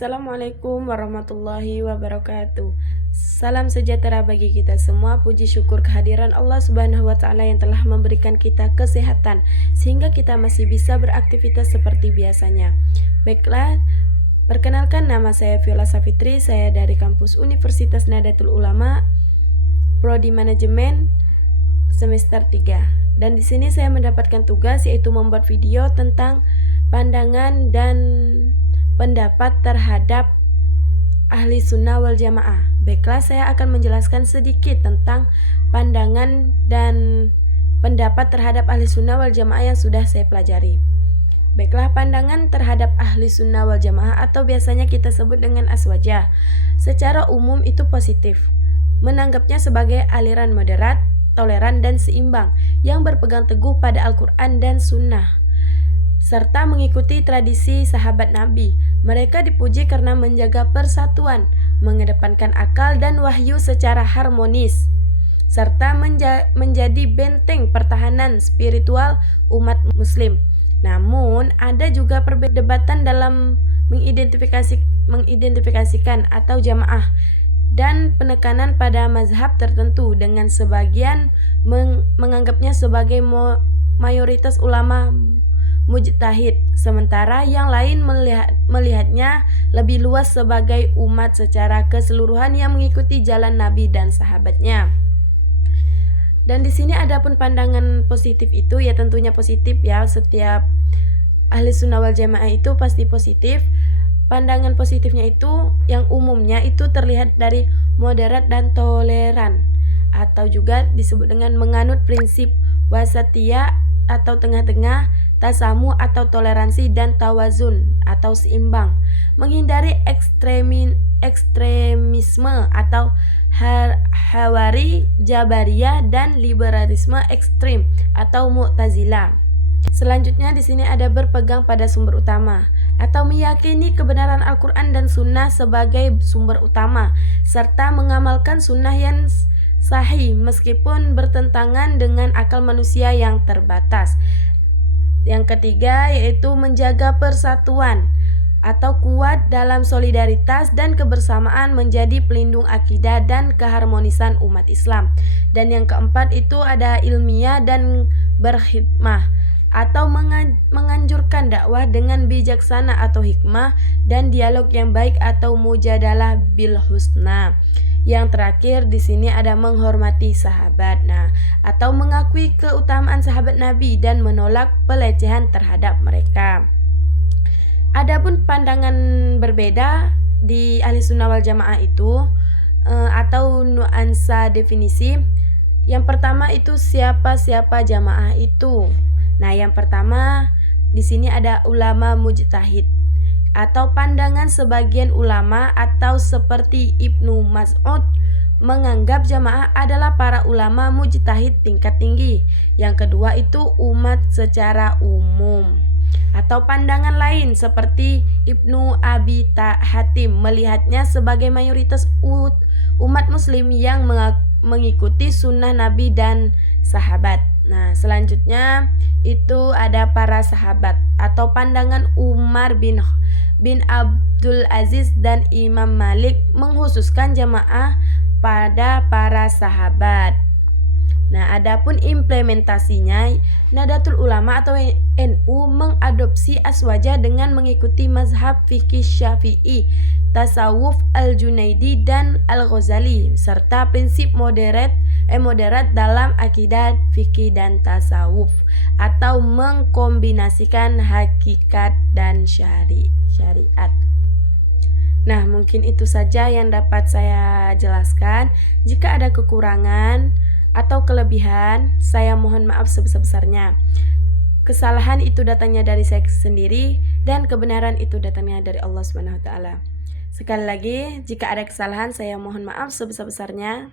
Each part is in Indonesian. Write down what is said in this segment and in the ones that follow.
Assalamualaikum warahmatullahi wabarakatuh. Salam sejahtera bagi kita semua. Puji syukur kehadiran Allah Subhanahu wa taala yang telah memberikan kita kesehatan sehingga kita masih bisa beraktivitas seperti biasanya. Baiklah, perkenalkan, nama saya Viola Safitri. Saya dari kampus Universitas Nahdlatul Ulama, Prodi Manajemen semester 3. Dan di sini saya mendapatkan tugas yaitu membuat video tentang pandangan dan pendapat terhadap ahli sunnah wal jamaah. Baiklah, saya akan menjelaskan sedikit tentang pandangan dan pendapat terhadap ahli sunnah wal jamaah yang sudah saya pelajari. Baiklah, pandangan terhadap ahli sunnah wal jamaah atau biasanya kita sebut dengan aswajah, secara umum itu positif, menganggapnya sebagai aliran moderat, toleran dan seimbang yang berpegang teguh pada Al-Quran dan Sunnah serta mengikuti tradisi sahabat Nabi. Mereka dipuji karena menjaga persatuan, mengedepankan akal dan wahyu secara harmonis, serta menjadi benteng pertahanan spiritual umat muslim. Namun, ada juga perdebatan dalam mengidentifikasikan atau jamaah dan penekanan pada mazhab tertentu, dengan sebagian menganggapnya sebagai mayoritas ulama mujtahid, sementara yang lain melihatnya lebih luas sebagai umat secara keseluruhan yang mengikuti jalan Nabi dan sahabatnya. Dan di sini ada pun pandangan positif itu ya tentunya positif ya, setiap ahli sunnah wal jamaah itu pasti positif. Pandangan positifnya itu yang umumnya itu terlihat dari moderat dan toleran, atau juga disebut dengan menganut prinsip wasatiyah atau tengah-tengah, tasamu atau toleransi, dan tawazun atau seimbang, menghindari ekstremisme atau hawari, jabariyah, dan liberalisme ekstrim atau mu'tazilah. Selanjutnya di sini ada berpegang pada sumber utama atau meyakini kebenaran Al-Quran dan Sunnah sebagai sumber utama, serta mengamalkan sunnah yang sahih meskipun bertentangan dengan akal manusia yang terbatas. Yang ketiga yaitu menjaga persatuan atau kuat dalam solidaritas dan kebersamaan menjadi pelindung akidah dan keharmonisan umat Islam. Dan yang keempat itu ada ilmiah dan berhikmah atau menganjurkan dakwah dengan bijaksana atau hikmah dan dialog yang baik atau mujadalah bil husna. Yang terakhir di sini ada menghormati sahabat, atau mengakui keutamaan sahabat Nabi dan menolak pelecehan terhadap mereka. Adapun pandangan berbeda di ahli sunnah wal jamaah itu atau nuansa definisi. Yang pertama itu siapa jamaah itu. Yang pertama di sini ada ulama mujtahid atau pandangan sebagian ulama atau seperti Ibnu Mas'ud menganggap jamaah adalah para ulama mujtahid tingkat tinggi. Yang kedua itu umat secara umum, atau pandangan lain seperti Ibnu Abi Hatim melihatnya sebagai mayoritas umat muslim yang mengikuti sunnah Nabi dan sahabat. Selanjutnya itu ada para sahabat atau pandangan Umar bin Abdul Aziz dan Imam Malik mengkhususkan jamaah pada para sahabat. Adapun implementasinya, Nahdlatul Ulama atau NU mengadopsi aswajah dengan mengikuti mazhab fikih Syafi'i, tasawuf Al-Junaidi dan Al-Ghazali, serta prinsip moderat dalam akidah, fikih dan tasawuf, atau mengkombinasikan hakikat dan syariat. Mungkin itu saja yang dapat saya jelaskan. Jika ada kekurangan atau kelebihan, saya mohon maaf sebesar-besarnya. Kesalahan itu datangnya dari saya sendiri dan kebenaran itu datangnya dari Allah Subhanahu wa taala. Sekali lagi, jika ada kesalahan saya mohon maaf sebesar-besarnya.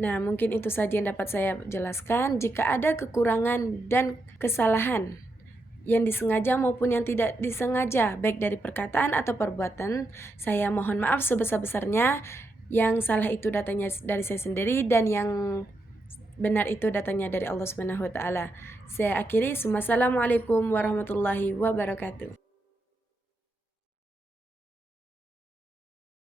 Mungkin itu saja yang dapat saya jelaskan. Jika ada kekurangan dan kesalahan yang disengaja maupun yang tidak disengaja, baik dari perkataan atau perbuatan, saya mohon maaf sebesar-besarnya. Yang salah itu datangnya dari saya sendiri dan yang benar itu datangnya dari Allah Subhanahu wa taala. Saya akhiri. Assalamualaikum warahmatullahi wabarakatuh.